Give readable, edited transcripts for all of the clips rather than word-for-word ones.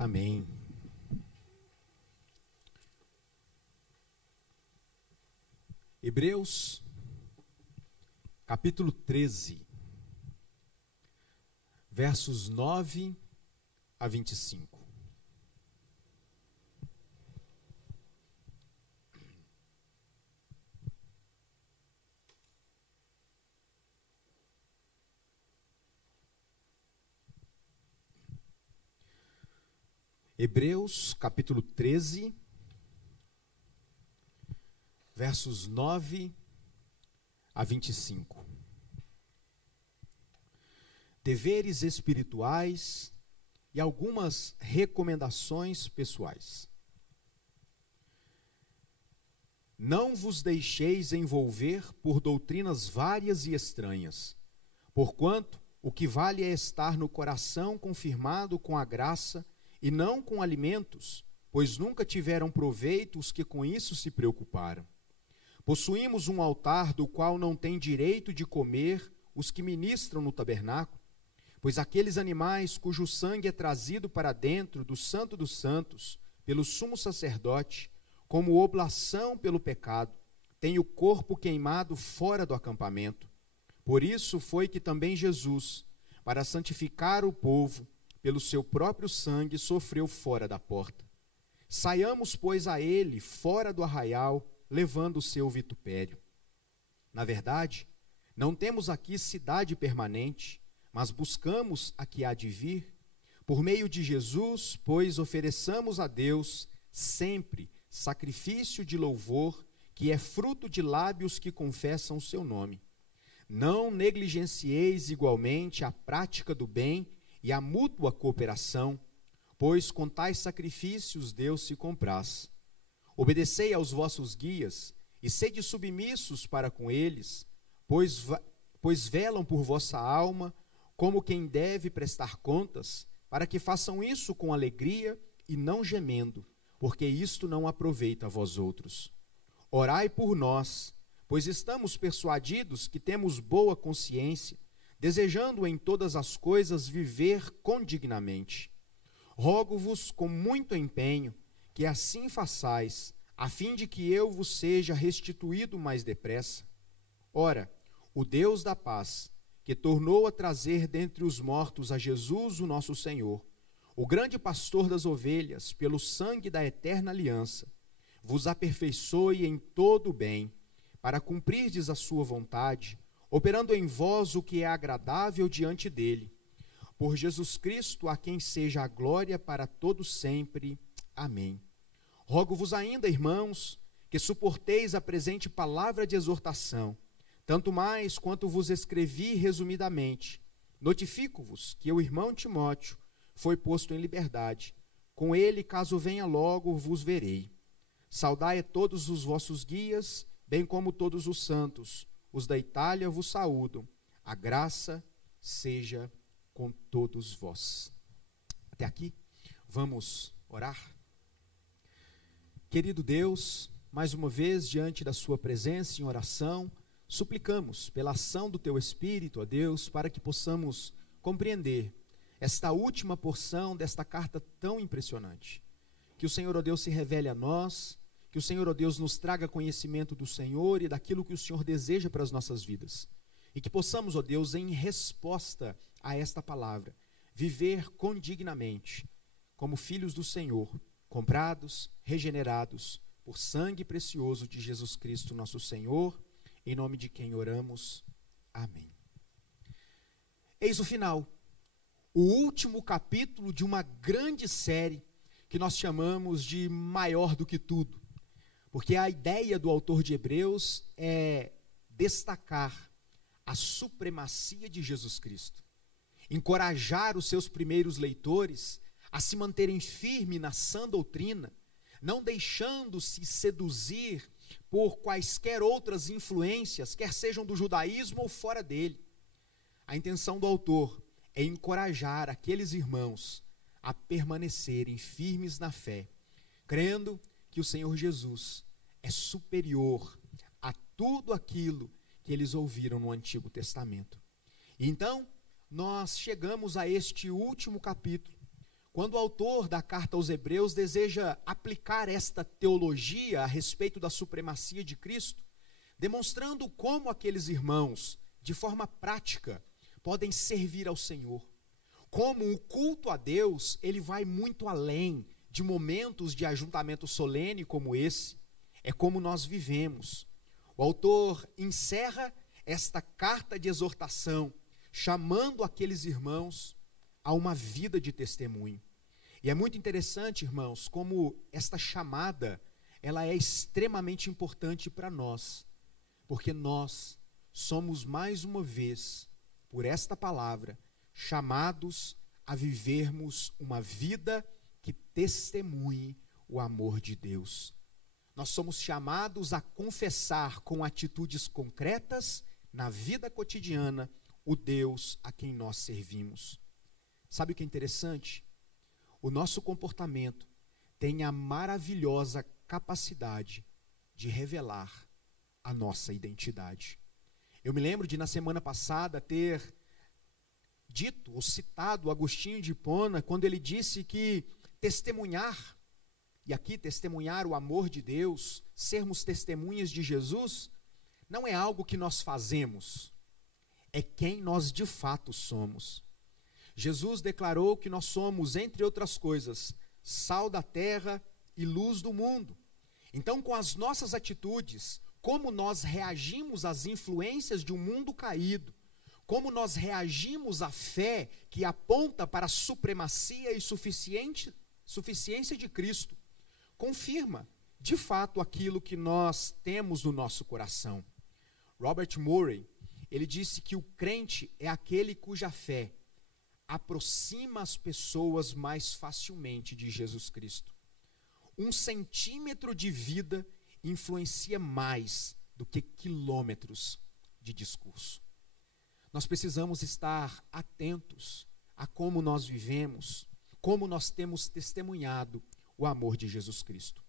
Amém. Hebreus, capítulo 13, versos 9 a 25. Hebreus, capítulo 13, versos 9 a 25. Deveres espirituais e algumas recomendações pessoais. Não vos deixeis envolver por doutrinas várias e estranhas, porquanto o que vale é estar no coração confirmado com a graça e não com alimentos, pois nunca tiveram proveito os que com isso se preocuparam. Possuímos um altar do qual não tem direito de comer os que ministram no tabernáculo, pois aqueles animais cujo sangue é trazido para dentro do Santo dos Santos pelo sumo sacerdote, como oblação pelo pecado, têm o corpo queimado fora do acampamento. Por isso foi que também Jesus, para santificar o povo, pelo seu próprio sangue, sofreu fora da porta. Saiamos, pois, a ele, fora do arraial, levando o seu vitupério. Na verdade, não temos aqui cidade permanente, mas buscamos a que há de vir. Por meio de Jesus, pois, ofereçamos a Deus sempre sacrifício de louvor, que é fruto de lábios que confessam o seu nome. Não negligencieis igualmente a prática do bem e a mútua cooperação, pois com tais sacrifícios Deus se compraz. Obedecei aos vossos guias e sede submissos para com eles, pois velam por vossa alma, como quem deve prestar contas, para que façam isso com alegria e não gemendo, porque isto não aproveita a vós outros. Orai por nós, pois estamos persuadidos que temos boa consciência, desejando em todas as coisas viver condignamente. Rogo-vos com muito empenho que assim façais, a fim de que eu vos seja restituído mais depressa. Ora, o Deus da paz, que tornou a trazer dentre os mortos a Jesus, o nosso Senhor, o grande pastor das ovelhas, pelo sangue da eterna aliança, vos aperfeiçoe em todo o bem, para cumprirdes a sua vontade, operando em vós o que é agradável diante dele. Por Jesus Cristo, a quem seja a glória para todos sempre. Amém. Rogo-vos ainda, irmãos, que suporteis a presente palavra de exortação, tanto mais quanto vos escrevi resumidamente. Notifico-vos que o irmão Timóteo foi posto em liberdade. Com ele, caso venha logo, vos verei. Saudai a todos os vossos guias, bem como todos os santos. Os da Itália vos saúdam. A graça seja com todos vós. Até aqui, vamos orar. Querido Deus, mais uma vez, diante da sua presença em oração, suplicamos pela ação do teu Espírito, ó Deus, para que possamos compreender esta última porção desta carta tão impressionante. Que o Senhor, ó Deus, se revele a nós, que o Senhor, ó Deus, nos traga conhecimento do Senhor e daquilo que o Senhor deseja para as nossas vidas. E que possamos, ó Deus, em resposta a esta palavra, viver condignamente, como filhos do Senhor, comprados, regenerados, por sangue precioso de Jesus Cristo, nosso Senhor, em nome de quem oramos. Amém. Eis o final, o último capítulo de uma grande série que nós chamamos de Maior do que Tudo. Porque a ideia do autor de Hebreus é destacar a supremacia de Jesus Cristo, encorajar os seus primeiros leitores a se manterem firmes na sã doutrina, não deixando-se seduzir por quaisquer outras influências, quer sejam do judaísmo ou fora dele. A intenção do autor é encorajar aqueles irmãos a permanecerem firmes na fé, crendo que o Senhor Jesus é superior a tudo aquilo que eles ouviram no Antigo Testamento. Então, nós chegamos a este último capítulo, quando o autor da carta aos Hebreus deseja aplicar esta teologia a respeito da supremacia de Cristo, demonstrando como aqueles irmãos, de forma prática, podem servir ao Senhor. Como o culto a Deus, ele vai muito além de momentos de ajuntamento solene como esse. É como nós vivemos. O autor encerra esta carta de exortação, chamando aqueles irmãos a uma vida de testemunho. E é muito interessante, irmãos, como esta chamada, ela é extremamente importante para nós, porque nós somos mais uma vez, por esta palavra, chamados a vivermos uma vida que testemunhe o amor de Deus. Nós somos chamados a confessar com atitudes concretas, na vida cotidiana, o Deus a quem nós servimos. Sabe o que é interessante? O nosso comportamento tem a maravilhosa capacidade de revelar a nossa identidade. Eu me lembro de, na semana passada, ter dito ou citado Agostinho de Hipona, quando ele disse que testemunhar, e aqui testemunhar o amor de Deus, sermos testemunhas de Jesus, não é algo que nós fazemos, é quem nós de fato somos. Jesus declarou que nós somos, entre outras coisas, sal da terra e luz do mundo. Então, com as nossas atitudes, como nós reagimos às influências de um mundo caído, como nós reagimos à fé que aponta para a supremacia e suficiência de Cristo, confirma, de fato, aquilo que nós temos no nosso coração. Robert Murray, ele disse que o crente é aquele cuja fé aproxima as pessoas mais facilmente de Jesus Cristo. 1 centímetro de vida influencia mais do que quilômetros de discurso. Nós precisamos estar atentos a como nós vivemos, como nós temos testemunhado o amor de Jesus Cristo.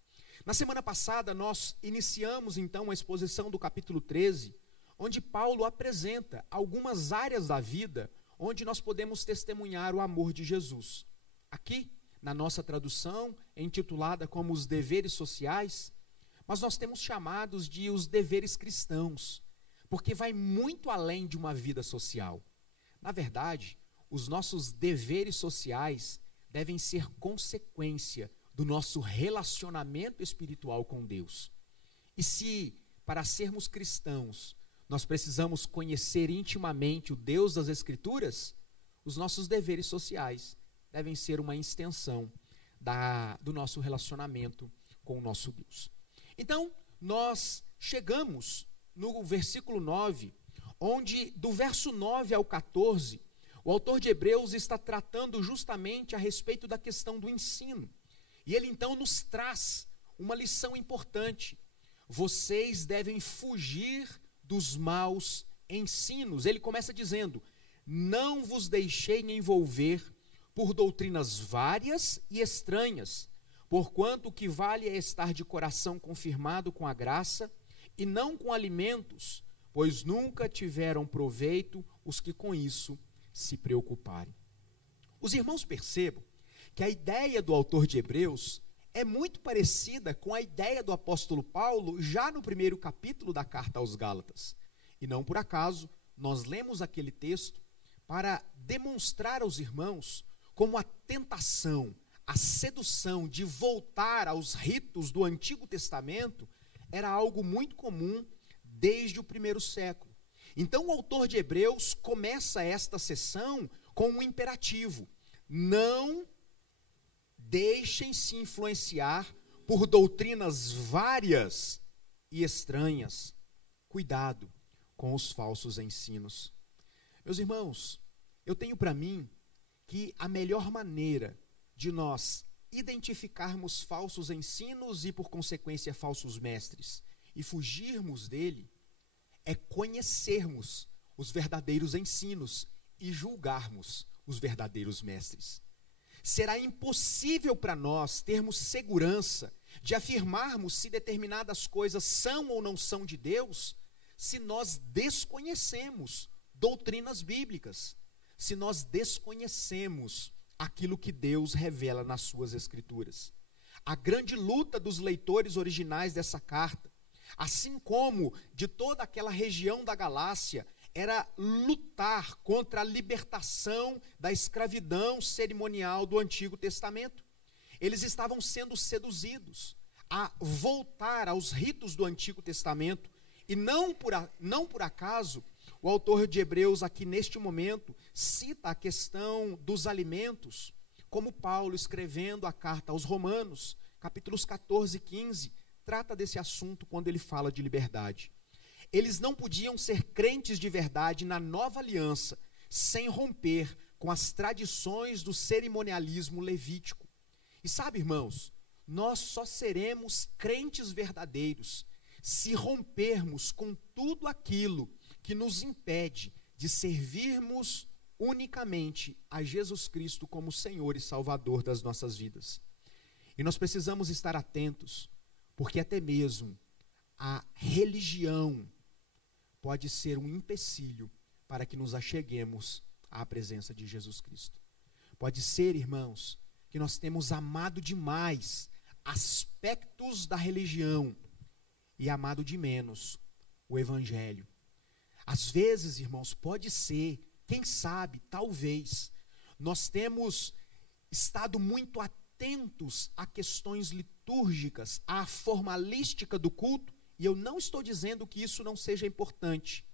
Na semana passada, nós iniciamos então a exposição do capítulo 13, onde Paulo apresenta algumas áreas da vida onde nós podemos testemunhar o amor de Jesus. Aqui, na nossa tradução, é intitulada como os deveres sociais, mas nós temos chamados de os deveres cristãos, porque vai muito além de uma vida social. Na verdade, os nossos deveres sociais devem ser consequência do nosso relacionamento espiritual com Deus. E se, para sermos cristãos, nós precisamos conhecer intimamente o Deus das Escrituras, os nossos deveres sociais devem ser uma extensão do nosso relacionamento com o nosso Deus. Então, nós chegamos no versículo 9, onde do verso 9 ao 14, o autor de Hebreus está tratando justamente a respeito da questão do ensino. E ele então nos traz uma lição importante. Vocês devem fugir dos maus ensinos. Ele começa dizendo: não vos deixei envolver por doutrinas várias e estranhas, porquanto o que vale é estar de coração confirmado com a graça, e não com alimentos, pois nunca tiveram proveito os que com isso se preocuparem. Os irmãos percebam que a ideia do autor de Hebreus é muito parecida com a ideia do apóstolo Paulo já no primeiro capítulo da carta aos Gálatas. E não por acaso, nós lemos aquele texto para demonstrar aos irmãos como a tentação, a sedução de voltar aos ritos do Antigo Testamento era algo muito comum desde o primeiro século. Então o autor de Hebreus começa esta sessão com um imperativo: não deixem-se influenciar por doutrinas várias e estranhas. Cuidado com os falsos ensinos. Meus irmãos, eu tenho para mim que a melhor maneira de nós identificarmos falsos ensinos e, por consequência, falsos mestres, e fugirmos dele, é conhecermos os verdadeiros ensinos e julgarmos os verdadeiros mestres. Será impossível para nós termos segurança de afirmarmos se determinadas coisas são ou não são de Deus, se nós desconhecemos doutrinas bíblicas, se nós desconhecemos aquilo que Deus revela nas suas escrituras. A grande luta dos leitores originais dessa carta, assim como de toda aquela região da Galácia, era lutar contra a libertação da escravidão cerimonial do Antigo Testamento. Eles estavam sendo seduzidos a voltar aos ritos do Antigo Testamento, e não por acaso, o autor de Hebreus aqui neste momento cita a questão dos alimentos, como Paulo escrevendo a carta aos Romanos, capítulos 14 e 15, trata desse assunto quando ele fala de liberdade. Eles não podiam ser crentes de verdade na nova aliança, sem romper com as tradições do cerimonialismo levítico. E sabe, irmãos, nós só seremos crentes verdadeiros se rompermos com tudo aquilo que nos impede de servirmos unicamente a Jesus Cristo como Senhor e Salvador das nossas vidas. E nós precisamos estar atentos, porque até mesmo a religião pode ser um empecilho para que nos acheguemos à presença de Jesus Cristo. Pode ser, irmãos, que nós temos amado demais aspectos da religião e amado de menos o Evangelho. Às vezes, irmãos, pode ser, quem sabe, talvez, nós temos estado muito atentos a questões litúrgicas, à formalística do culto, e eu não estou dizendo que isso não seja importante,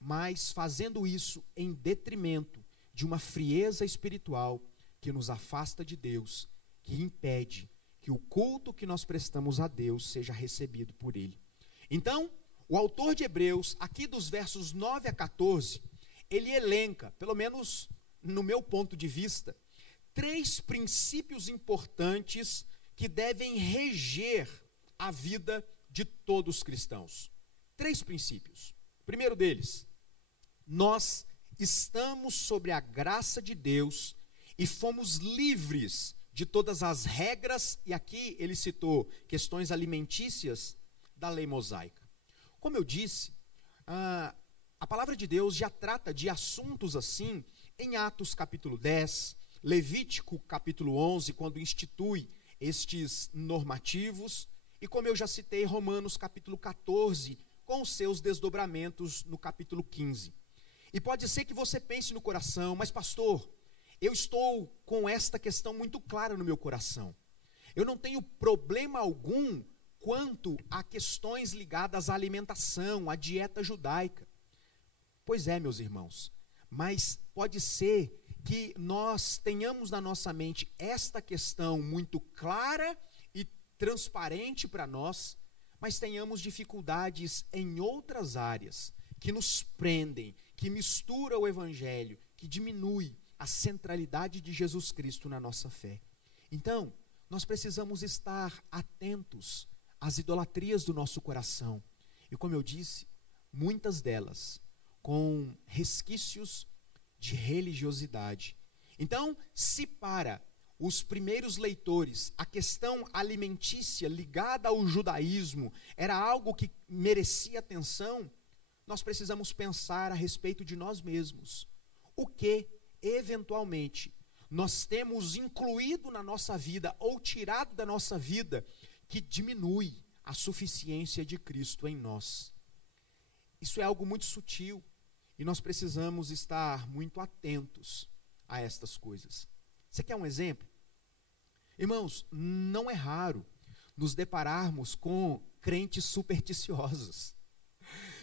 mas fazendo isso em detrimento de uma frieza espiritual que nos afasta de Deus, que impede que o culto que nós prestamos a Deus seja recebido por Ele. Então, o autor de Hebreus, aqui dos versos 9 a 14, ele elenca, pelo menos no meu ponto de vista, 3 princípios importantes que devem reger a vida de todos os cristãos. 3 princípios. O primeiro deles, nós estamos sobre a graça de Deus e fomos livres de todas as regras, e aqui ele citou questões alimentícias da lei mosaica. Como eu disse, a palavra de Deus já trata de assuntos assim em Atos capítulo 10, Levítico capítulo 11, quando institui estes normativos, e como eu já citei, Romanos capítulo 14, com os seus desdobramentos no capítulo 15. E pode ser que você pense no coração, mas pastor, eu estou com esta questão muito clara no meu coração. Eu não tenho problema algum quanto a questões ligadas à alimentação, à dieta judaica. Pois é, meus irmãos, mas pode ser que nós tenhamos na nossa mente esta questão muito clara e transparente para nós, mas tenhamos dificuldades em outras áreas que nos prendem, que mistura o Evangelho, que diminui a centralidade de Jesus Cristo na nossa fé. Então, nós precisamos estar atentos às idolatrias do nosso coração. E como eu disse, muitas delas com resquícios de religiosidade. Então, se para os primeiros leitores a questão alimentícia ligada ao judaísmo era algo que merecia atenção, nós precisamos pensar a respeito de nós mesmos. O que eventualmente nós temos incluído na nossa vida ou tirado da nossa vida que diminui a suficiência de Cristo em nós. Isso é algo muito sutil e nós precisamos estar muito atentos a estas coisas. Você quer um exemplo? Irmãos, não é raro nos depararmos com crentes supersticiosos.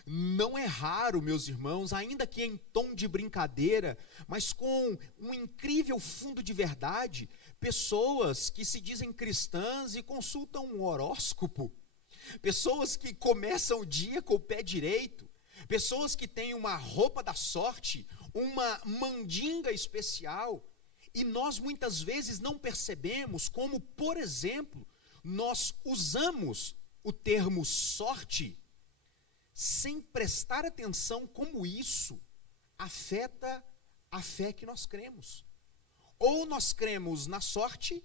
Não é raro, meus irmãos, ainda que em tom de brincadeira, mas com um incrível fundo de verdade, pessoas que se dizem cristãs e consultam um horóscopo, pessoas que começam o dia com o pé direito, pessoas que têm uma roupa da sorte, uma mandinga especial, e nós muitas vezes não percebemos como, por exemplo, nós usamos o termo sorte sem prestar atenção como isso afeta a fé que nós cremos. Ou nós cremos na sorte,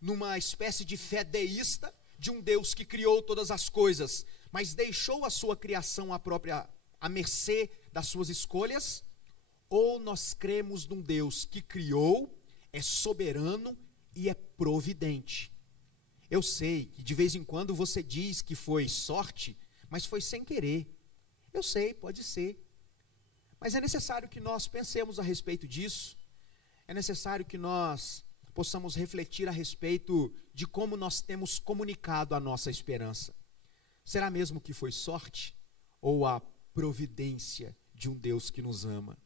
numa espécie de fé deísta, de um Deus que criou todas as coisas, mas deixou a sua criação à mercê das suas escolhas, ou nós cremos num Deus que criou, é soberano e é providente. Eu sei que de vez em quando você diz que foi sorte, mas foi sem querer. Eu sei, pode ser. Mas é necessário que nós pensemos a respeito disso. É necessário que nós possamos refletir a respeito de como nós temos comunicado a nossa esperança. Será mesmo que foi sorte ou a providência de um Deus que nos ama?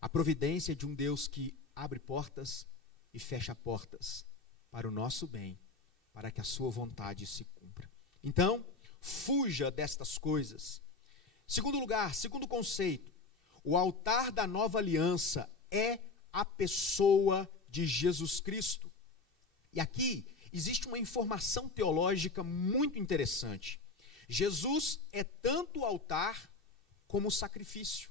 A providência de um Deus que abre portas e fecha portas para o nosso bem, para que a sua vontade se cumpra. Então, fuja destas coisas. Segundo lugar, segundo conceito, o altar da nova aliança é a pessoa de Jesus Cristo. E aqui existe uma informação teológica muito interessante. Jesus é tanto o altar como o sacrifício.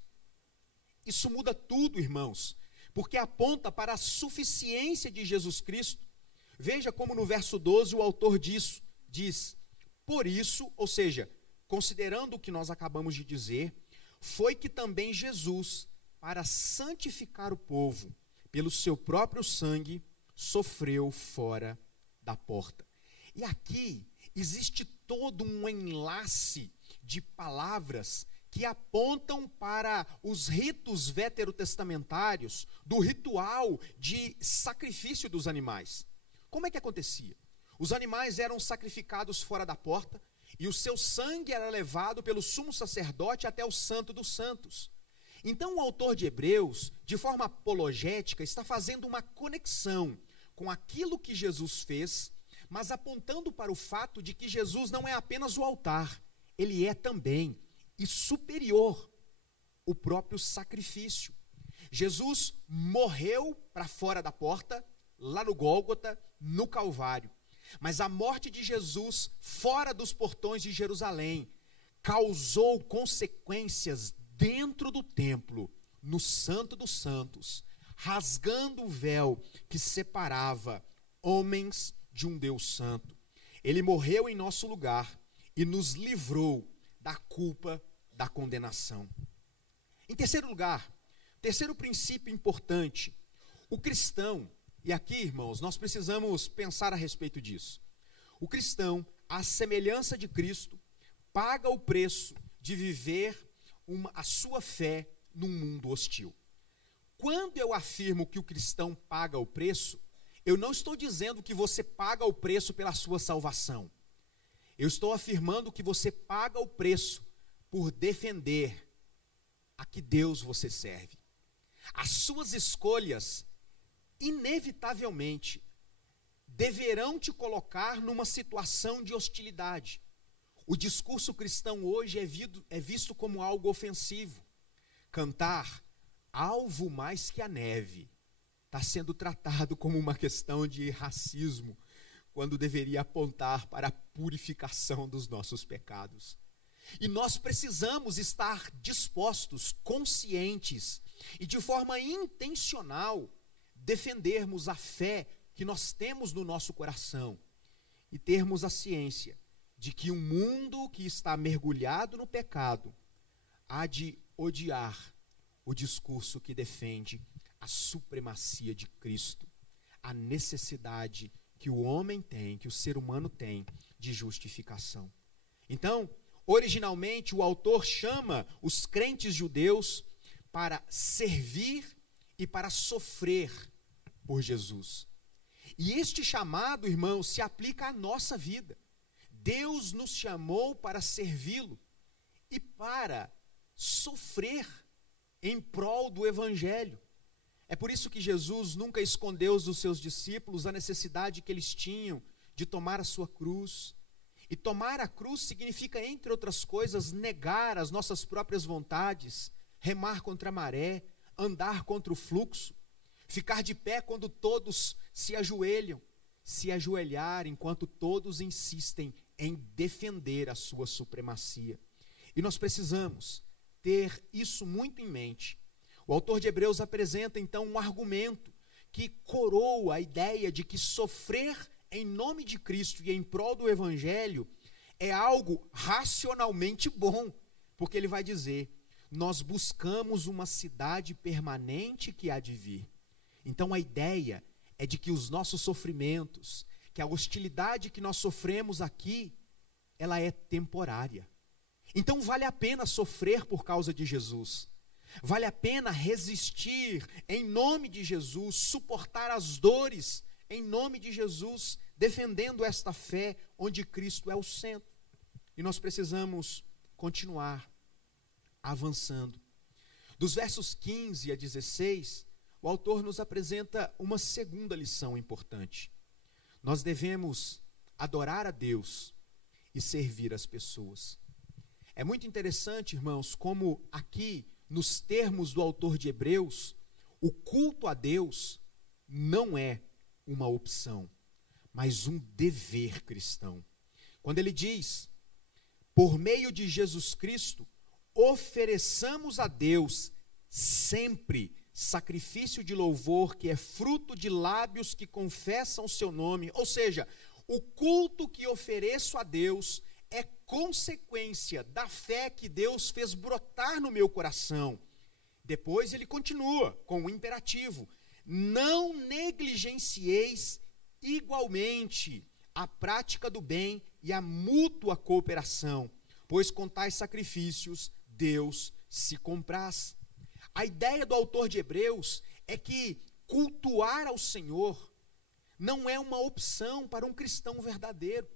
Isso muda tudo, irmãos, porque aponta para a suficiência de Jesus Cristo. Veja como no verso 12 o autor diz, por isso, ou seja, considerando o que nós acabamos de dizer, foi que também Jesus, para santificar o povo, pelo seu próprio sangue, sofreu fora da porta. E aqui existe todo um enlace de palavras que apontam para os ritos veterotestamentários do ritual de sacrifício dos animais. Como é que acontecia? Os animais eram sacrificados fora da porta e o seu sangue era levado pelo sumo sacerdote até o Santo dos Santos. Então o autor de Hebreus, de forma apologética, está fazendo uma conexão com aquilo que Jesus fez, mas apontando para o fato de que Jesus não é apenas o altar, ele é também e superior o próprio sacrifício. Jesus morreu para fora da porta, lá no Gólgota, no Calvário. Mas a morte de Jesus fora dos portões de Jerusalém causou consequências dentro do templo, no Santo dos Santos, rasgando o véu que separava homens de um Deus santo. Ele morreu em nosso lugar e nos livrou da culpa da condenação. Em terceiro lugar, terceiro princípio importante, o cristão, e aqui, irmãos, nós precisamos pensar a respeito disso. O cristão, à semelhança de Cristo, paga o preço de viver a sua fé num mundo hostil. Quando eu afirmo que o cristão paga o preço, eu não estou dizendo que você paga o preço pela sua salvação. Eu estou afirmando que você paga o preço por defender a que Deus você serve. As suas escolhas, inevitavelmente, deverão te colocar numa situação de hostilidade. O discurso cristão hoje é visto como algo ofensivo. Cantar alvo mais que a neve está sendo tratado como uma questão de racismo, quando deveria apontar para a purificação dos nossos pecados. E nós precisamos estar dispostos, conscientes e de forma intencional defendermos a fé que nós temos no nosso coração e termos a ciência de que um mundo que está mergulhado no pecado há de odiar o discurso que defende a supremacia de Cristo, a necessidade que o homem tem, que o ser humano tem de justificação. Então, originalmente o autor chama os crentes judeus para servir e para sofrer por Jesus. E este chamado, irmãos, se aplica à nossa vida. Deus nos chamou para servi-lo e para sofrer em prol do Evangelho. É por isso que Jesus nunca escondeu dos seus discípulos a necessidade que eles tinham de tomar a sua cruz. E tomar a cruz significa, entre outras coisas, negar as nossas próprias vontades, remar contra a maré, andar contra o fluxo, ficar de pé quando todos se ajoelham, se ajoelhar enquanto todos insistem em defender a sua supremacia. E nós precisamos ter isso muito em mente. O autor de Hebreus apresenta então um argumento que coroa a ideia de que sofrer em nome de Cristo e em prol do Evangelho é algo racionalmente bom, porque ele vai dizer: nós buscamos uma cidade permanente que há de vir. Então a ideia é de que os nossos sofrimentos, que a hostilidade que nós sofremos aqui, ela é temporária. Então vale a pena sofrer por causa de Jesus. Vale a pena resistir em nome de Jesus, suportar as dores em nome de Jesus, defendendo esta fé onde Cristo é o centro. E nós precisamos continuar avançando. Dos versos 15 a 16, o autor nos apresenta uma segunda lição importante. Nós devemos adorar a Deus e servir as pessoas. É muito interessante, irmãos, como aqui, nos termos do autor de Hebreus, o culto a Deus não é uma opção, mas um dever cristão. Quando ele diz, por meio de Jesus Cristo, ofereçamos a Deus sempre sacrifício de louvor, que é fruto de lábios que confessam o seu nome. Ou seja, o culto que ofereço a Deus é consequência da fé que Deus fez brotar no meu coração. Depois ele continua com o imperativo: não negligencieis igualmente a prática do bem e a mútua cooperação, pois com tais sacrifícios Deus se compraz. A ideia do autor de Hebreus é que cultuar ao Senhor não é uma opção para um cristão verdadeiro.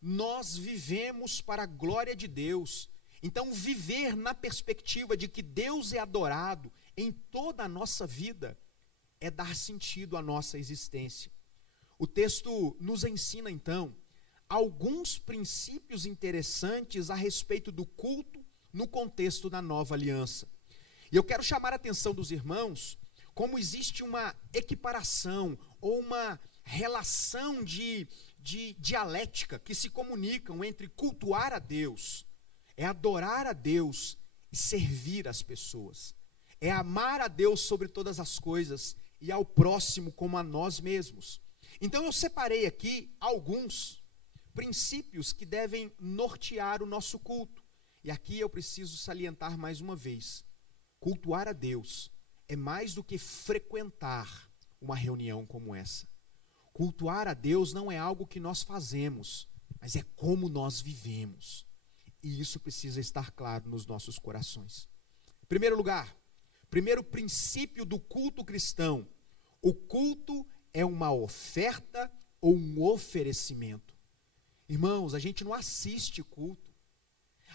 Nós vivemos para a glória de Deus. Então, viver na perspectiva de que Deus é adorado em toda a nossa vida é dar sentido à nossa existência. O texto nos ensina, então, alguns princípios interessantes a respeito do culto no contexto da nova aliança. E eu quero chamar a atenção dos irmãos como existe uma equiparação ou uma relação de dialética que se comunicam entre cultuar a Deus, é adorar a Deus e servir as pessoas. É amar a Deus sobre todas as coisas e ao próximo como a nós mesmos. Então eu separei aqui alguns princípios que devem nortear o nosso culto. E aqui eu preciso salientar mais uma vez: cultuar a Deus é mais do que frequentar uma reunião como essa. Cultuar a Deus não é algo que nós fazemos, mas é como nós vivemos. E isso precisa estar claro nos nossos corações. Em primeiro lugar, primeiro princípio do culto cristão: o culto é uma oferta ou um oferecimento. Irmãos, a gente não assiste culto,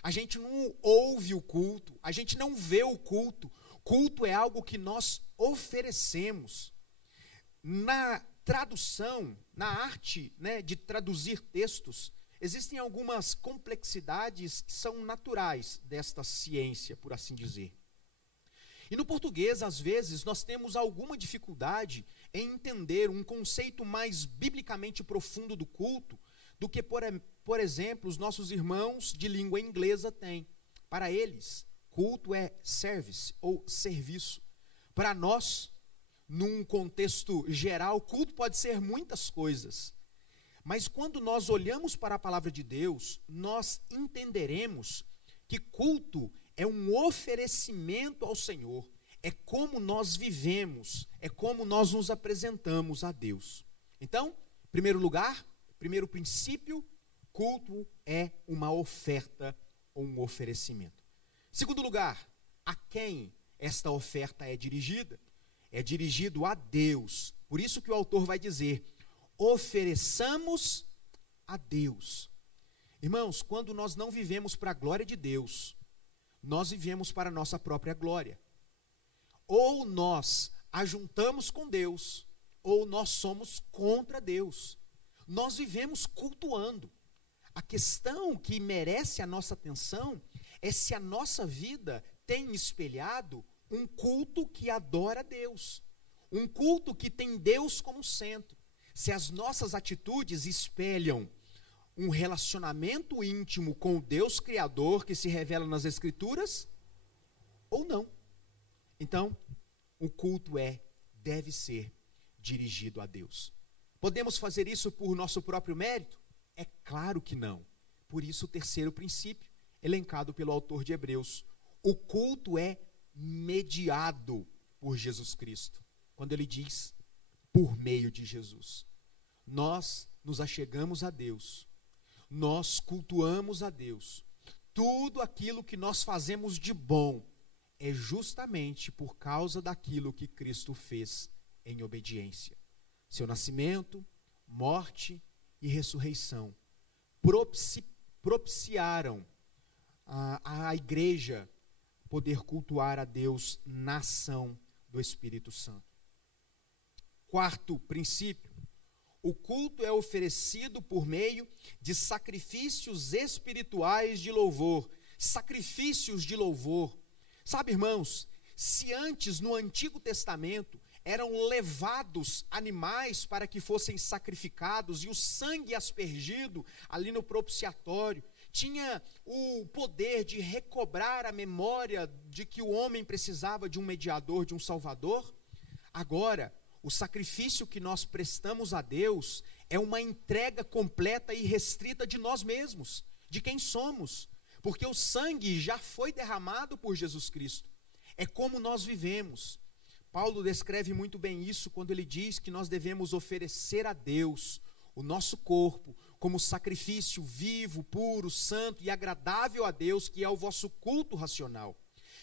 a gente não ouve o culto, a gente não vê o culto. Culto é algo que nós oferecemos. Na tradução, na arte, de traduzir textos, existem algumas complexidades que são naturais desta ciência, por assim dizer. E no português, às vezes, nós temos alguma dificuldade em entender um conceito mais biblicamente profundo do culto do que, por exemplo, os nossos irmãos de língua inglesa têm. Para eles, culto é service ou serviço. Para nós, num contexto geral, culto pode ser muitas coisas. Mas quando nós olhamos para a palavra de Deus, nós entenderemos que culto é um oferecimento ao Senhor. É como nós vivemos, é como nós nos apresentamos a Deus. Então, em primeiro lugar, primeiro princípio, culto é uma oferta ou um oferecimento. Segundo lugar, a quem esta oferta é dirigida? É dirigido a Deus. Por isso que o autor vai dizer: ofereçamos a Deus. Irmãos, quando nós não vivemos para a glória de Deus, nós vivemos para a nossa própria glória. Ou nós ajuntamos com Deus, ou nós somos contra Deus. Nós vivemos cultuando. A questão que merece a nossa atenção é se a nossa vida tem espelhado um culto que adora a Deus, um culto que tem Deus como centro. Se as nossas atitudes espelham um relacionamento íntimo com o Deus Criador que se revela nas Escrituras, ou não. Então, o culto deve ser dirigido a Deus. Podemos fazer isso por nosso próprio mérito? É claro que não. Por isso, o terceiro princípio, elencado pelo autor de Hebreus: o culto é mediado por Jesus Cristo. Quando ele diz: por meio de Jesus. Nós nos achegamos a Deus, nós cultuamos a Deus. Tudo aquilo que nós fazemos de bom é justamente por causa daquilo que Cristo fez em obediência. Seu nascimento, morte e ressurreição propiciaram a igreja poder cultuar a Deus na ação do Espírito Santo. Quarto princípio, o culto é oferecido por meio de sacrifícios espirituais de louvor. Sacrifícios de louvor. Sabe, irmãos, se antes no Antigo Testamento eram levados animais para que fossem sacrificados e o sangue aspergido ali no propiciatório tinha o poder de recobrar a memória de que o homem precisava de um mediador, de um salvador, agora o sacrifício que nós prestamos a Deus é uma entrega completa e restrita de nós mesmos, de quem somos, porque o sangue já foi derramado por Jesus Cristo. É como nós vivemos. Paulo descreve muito bem isso quando ele diz que nós devemos oferecer a Deus o nosso corpo como sacrifício vivo, puro, santo e agradável a Deus, que é o vosso culto racional.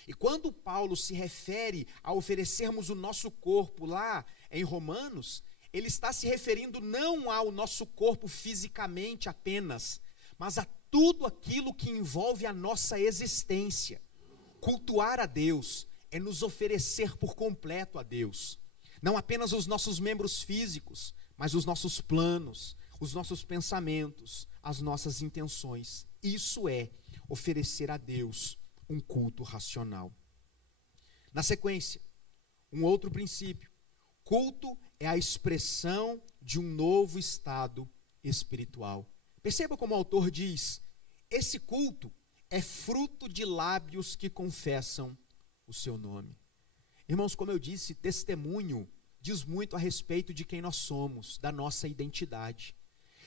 E quando Paulo se refere a oferecermos o nosso corpo lá em Romanos, ele está se referindo não ao nosso corpo fisicamente apenas, mas a tudo aquilo que envolve a nossa existência. Cultuar a Deus é nos oferecer por completo a Deus. Não apenas os nossos membros físicos, mas os nossos planos, os nossos pensamentos, as nossas intenções. Isso é oferecer a Deus um culto racional. Na sequência, um outro princípio. Culto é a expressão de um novo estado espiritual. Perceba como o autor diz, esse culto é fruto de lábios que confessam o seu nome. Irmãos, como eu disse, testemunho diz muito a respeito de quem nós somos, da nossa identidade.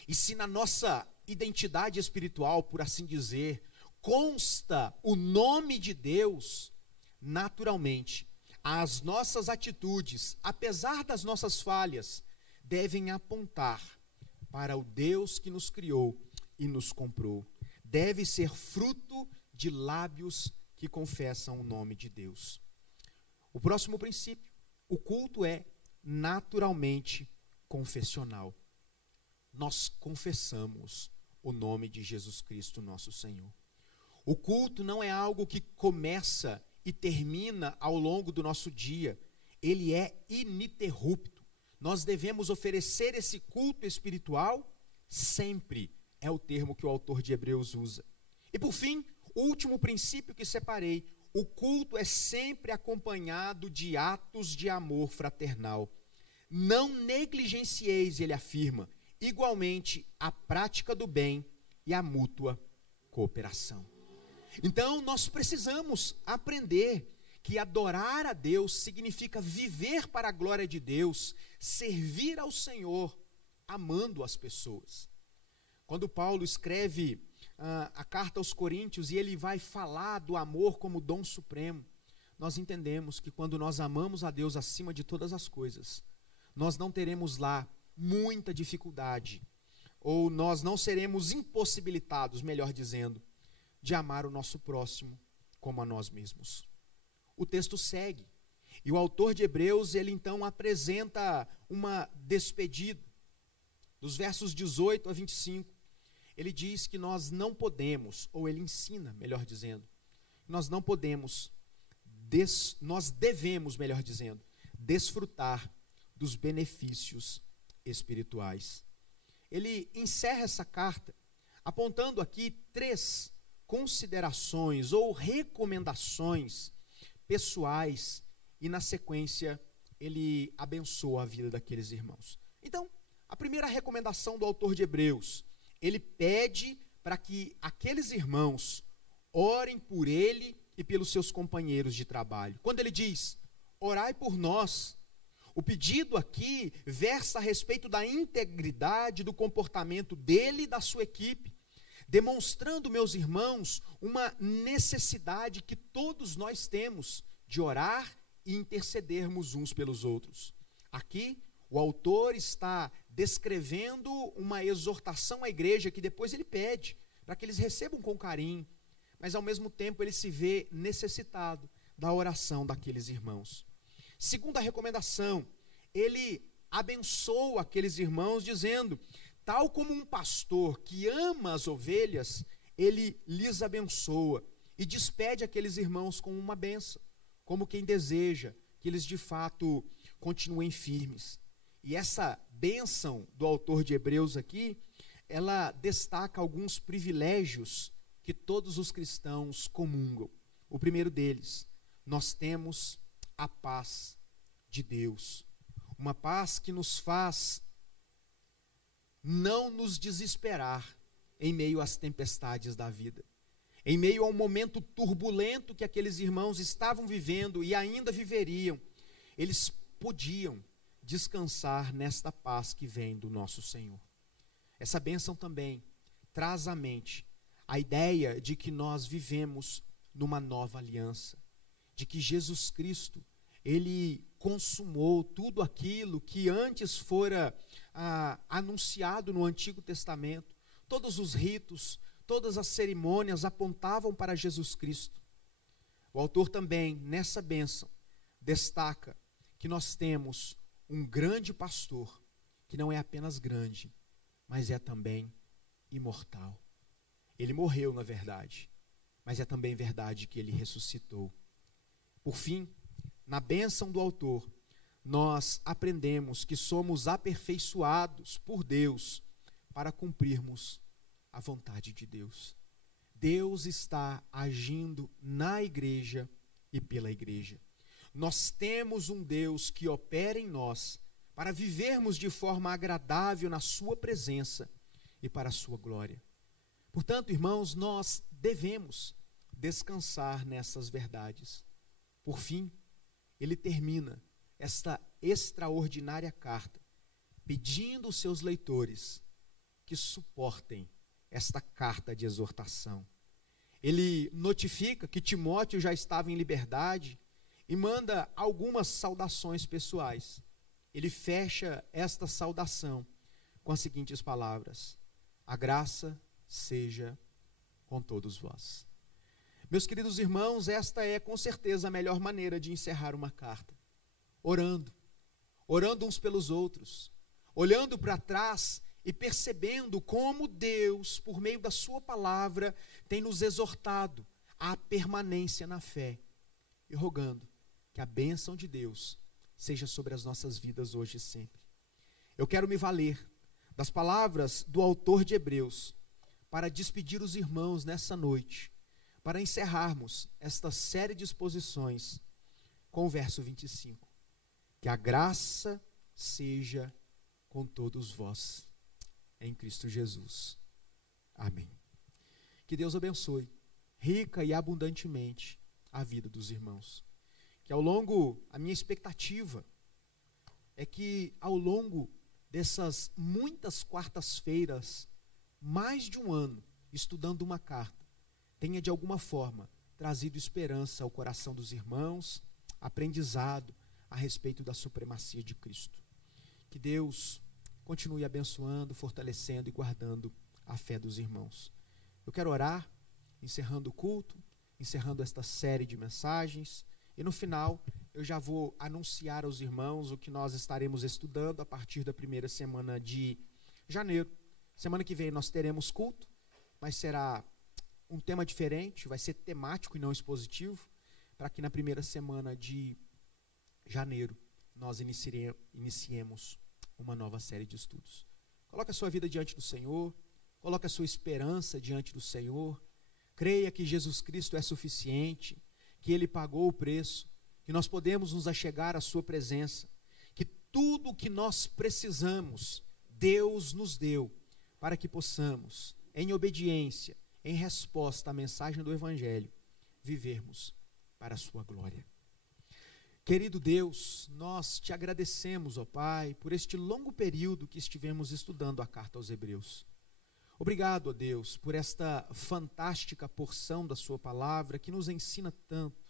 E se na nossa identidade espiritual, por assim dizer, consta o nome de Deus, naturalmente, as nossas atitudes, apesar das nossas falhas, devem apontar para o Deus que nos criou e nos comprou. Deve ser fruto de lábios que confessam o nome de Deus. O próximo princípio, o culto é naturalmente confessional. Nós confessamos o nome de Jesus Cristo, nosso Senhor. O culto não é algo que começa e termina ao longo do nosso dia. Ele é ininterrupto. Nós devemos oferecer esse culto espiritual sempre, é o termo que o autor de Hebreus usa. E por fim, o último princípio que separei, o culto é sempre acompanhado de atos de amor fraternal. Não negligencieis, ele afirma, igualmente a prática do bem e a mútua cooperação. Então nós precisamos aprender que adorar a Deus significa viver para a glória de Deus, servir ao Senhor, amando as pessoas. Quando Paulo escreve a carta aos Coríntios e ele vai falar do amor como dom supremo, nós entendemos que quando nós amamos a Deus acima de todas as coisas, nós não teremos lá muita dificuldade, ou nós não seremos impossibilitados, melhor dizendo, de amar o nosso próximo como a nós mesmos. O texto segue, e o autor de Hebreus, ele então apresenta uma despedida. Dos versos 18 a 25, ele diz que nós não podemos, ou ele ensina, melhor dizendo, nós não podemos, nós devemos, melhor dizendo, desfrutar dos benefícios espirituais. Ele encerra essa carta apontando aqui 3 considerações ou recomendações pessoais e na sequência ele abençoa a vida daqueles irmãos. Então, a primeira recomendação do autor de Hebreus, ele pede para que aqueles irmãos orem por ele e pelos seus companheiros de trabalho. Quando ele diz, orai por nós, o pedido aqui versa a respeito da integridade do comportamento dele e da sua equipe, demonstrando, meus irmãos, uma necessidade que todos nós temos de orar e intercedermos uns pelos outros. Aqui, O autor está descrevendo uma exortação à igreja que depois ele pede para que eles recebam com carinho, mas ao mesmo tempo ele se vê necessitado da oração daqueles irmãos. Segunda recomendação, ele abençoa aqueles irmãos dizendo: tal como um pastor que ama as ovelhas, ele lhes abençoa e despede aqueles irmãos com uma bênção, como quem deseja que eles de fato continuem firmes. E essa bênção do autor de Hebreus aqui, ela destaca alguns privilégios que todos os cristãos comungam. O primeiro deles, nós temos a paz de Deus, uma paz que nos faz não nos desesperar em meio às tempestades da vida, em meio ao momento turbulento que aqueles irmãos estavam vivendo e ainda viveriam. Eles podiam descansar nesta paz que vem do nosso Senhor. Essa bênção também traz à mente a ideia de que nós vivemos numa nova aliança, de que Jesus Cristo, ele consumou tudo aquilo que antes fora anunciado no Antigo Testamento. Todos os ritos, todas as cerimônias apontavam para Jesus Cristo. O autor também, nessa bênção, destaca que nós temos um grande pastor, que não é apenas grande, mas é também imortal. Ele morreu, na verdade, mas é também verdade que ele ressuscitou. Por fim, na bênção do autor, nós aprendemos que somos aperfeiçoados por Deus para cumprirmos a vontade de Deus. Deus está agindo na igreja e pela igreja. Nós temos um Deus que opera em nós para vivermos de forma agradável na sua presença e para a sua glória. Portanto, irmãos, nós devemos descansar nessas verdades. Por fim, ele termina esta extraordinária carta pedindo aos seus leitores que suportem esta carta de exortação. Ele notifica que Timóteo já estava em liberdade e manda algumas saudações pessoais. Ele fecha esta saudação com as seguintes palavras: a graça seja com todos vós. Meus queridos irmãos, esta é com certeza a melhor maneira de encerrar uma carta. Orando uns pelos outros, olhando para trás e percebendo como Deus, por meio da sua palavra, tem nos exortado à permanência na fé, e rogando que a bênção de Deus seja sobre as nossas vidas hoje e sempre. Eu quero me valer das palavras do autor de Hebreus para despedir os irmãos nessa noite, para encerrarmos esta série de exposições com o verso 25. Que a graça seja com todos vós, em Cristo Jesus. Amém. Que Deus abençoe, rica e abundantemente, a vida dos irmãos. Que a minha expectativa é que ao longo dessas muitas quartas-feiras, mais de um ano, estudando uma carta, tenha de alguma forma trazido esperança ao coração dos irmãos, aprendizado a respeito da supremacia de Cristo. Que Deus continue abençoando, fortalecendo e guardando a fé dos irmãos. Eu quero orar, encerrando o culto, encerrando esta série de mensagens, e no final eu já vou anunciar aos irmãos o que nós estaremos estudando a partir da primeira semana de janeiro. Semana que vem nós teremos culto, mas será um tema diferente, vai ser temático e não expositivo, para que na primeira semana de janeiro nós iniciemos uma nova série de estudos. Coloque a sua vida diante do Senhor, coloque a sua esperança diante do Senhor, creia que Jesus Cristo é suficiente, que Ele pagou o preço, que nós podemos nos achegar à sua presença, que tudo o que nós precisamos, Deus nos deu, para que possamos, em obediência, em resposta à mensagem do Evangelho, vivermos para a sua glória. Querido Deus, nós te agradecemos, ó Pai, por este longo período que estivemos estudando a carta aos Hebreus. Obrigado, ó Deus, por esta fantástica porção da sua palavra que nos ensina tanto,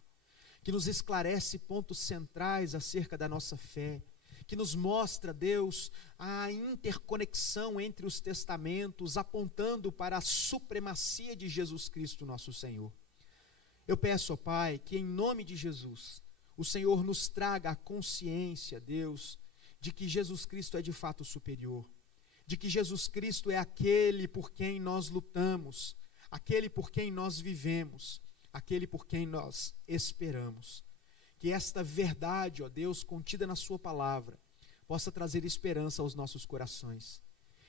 que nos esclarece pontos centrais acerca da nossa fé, que nos mostra, Deus, a interconexão entre os testamentos, apontando para a supremacia de Jesus Cristo, nosso Senhor. Eu peço, ó Pai, que em nome de Jesus, o Senhor nos traga a consciência, Deus, de que Jesus Cristo é de fato superior, de que Jesus Cristo é aquele por quem nós lutamos, aquele por quem nós vivemos, aquele por quem nós esperamos. Que esta verdade, ó Deus, contida na sua palavra, possa trazer esperança aos nossos corações.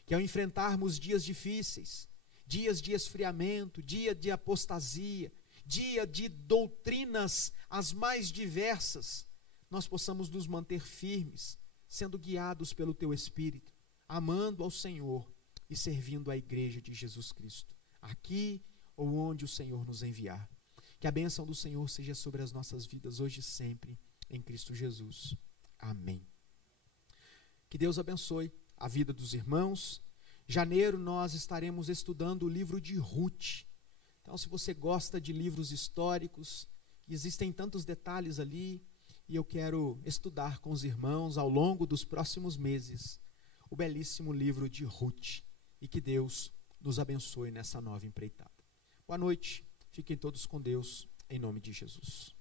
Que ao enfrentarmos dias difíceis, dias de esfriamento, dia de apostasia, dia de doutrinas as mais diversas, nós possamos nos manter firmes, sendo guiados pelo Teu Espírito, amando ao Senhor e servindo a igreja de Jesus Cristo, aqui ou onde o Senhor nos enviar. Que a bênção do Senhor seja sobre as nossas vidas hoje e sempre, em Cristo Jesus. Amém. Que Deus abençoe a vida dos irmãos. Janeiro nós estaremos estudando o livro de Ruth. Então, se você gosta de livros históricos, existem tantos detalhes ali, e eu quero estudar com os irmãos ao longo dos próximos meses o belíssimo livro de Ruth. E que Deus nos abençoe nessa nova empreitada. Boa noite. Fiquem todos com Deus, em nome de Jesus.